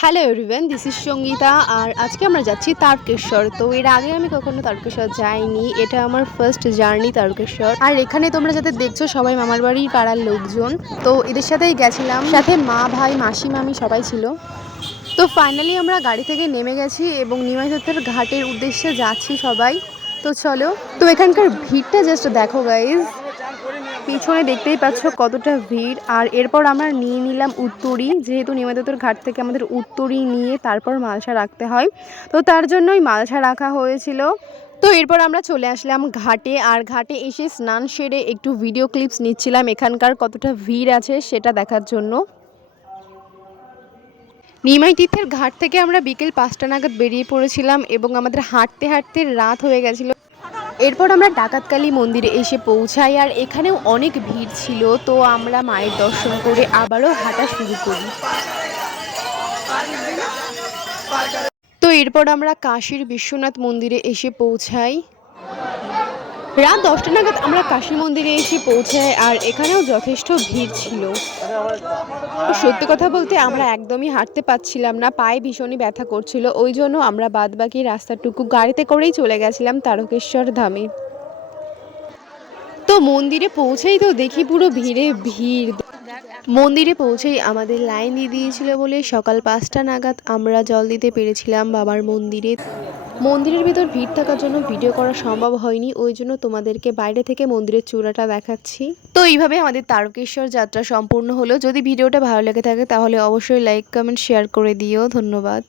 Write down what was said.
Hello everyone this is Sangeeta আর আজকে আমরা যাচ্ছি তারকেশ্বর। তো এর আগে আমি কখনো তারকেশ্বর যাইনি, এটা আমার ফার্স্ট জার্নি তারকেশ্বর। আর এখানে তোমরা যাতে দেখছ, সবাই মামার বাড়ির পাড়ার লোকজন। তো এদের সাথেই গেছিলাম, সাথে মা, ভাই, মাসি, মামি সবাই ছিল। তো ফাইনালি আমরা গাড়ি থেকে নেমে গেছি এবং নিমাইদত্তের ঘাটের উদ্দেশ্যে যাচ্ছি সবাই। তো চলো, তো এখানকার ভিড়টা জাস্ট দেখো গাইজ পিছনে দেখতেই পাচ্ছ কতটা ভিড়। আর এরপর আমরা নিয়ে নিলাম উত্তরী, যেহেতু নিমাদতর ঘাট থেকে আমাদের উত্তরী নিয়ে তারপর মালসা রাখতে হয়। তো তার জন্যই মালসা রাখা হয়েছিল। তো এরপর আমরা চলে আসলাম ঘাটে। আর ঘাটে এসে স্নান সেরে একটু ভিডিও ক্লিপস নিচ্ছিলাম, এখানকার কতটা ভিড় আছে সেটা দেখার জন্য। নিমাই তীর্থের ঘাট থেকে আমরা বিকেল পাঁচটা নাগাদ বেরিয়ে পড়েছিলাম এবং আমাদের হাঁটতে হাঁটতে রাত হয়ে গেছিল এরপর আমরা ডাকাতকালী মন্দিরে এসে পৌঁছাই, আর এখানেও অনেক ভিড় ছিল, তো আমরা মায়ের দর্শন করে আবারও হাঁটা শুরু করি। তো এরপর আমরা কাশীর বিশ্বনাথ মন্দিরে এসে পৌঁছাই। রাত দশটা নাগাদ আমরা কাশী মন্দিরে এসে পৌঁছাই আর এখানেও যথেষ্ট ভিড় ছিল। সত্যি কথা বলতে আমরা একদমই হাঁটতে পারছিলাম না, পায়ে ভীষণই ব্যথা করছিল। ওই জন্য আমরা বাদবাকি রাস্তাটুকু গাড়িতে করেই চলে গেছিলাম তারকেশ্বর ধামে। তো মন্দিরে পৌঁছেই তো দেখি পুরো ভিড়ে ভিড়। মন্দিরে পৌঁছেই আমাদের লাইন দিয়ে দিয়েছিল বলে সকাল পাঁচটা নাগাদ আমরা জল দিতে পেরেছিলাম বাবার মন্দিরে। মন্দিরের ভিতর ভিড় থাকার জন্য ভিডিও করা সম্ভব হয়নি, ওই জন্য তোমাদেরকে বাইরে থেকে মন্দিরের চূড়াটা দেখাচ্ছি। তো এইভাবে আমাদের তারকেশ্বর যাত্রা সম্পূর্ণ হলো। যদি ভিডিওটা ভালো লেগে থাকে তাহলে অবশ্যই লাইক কমেন্ট শেয়ার করে দিও। ধন্যবাদ।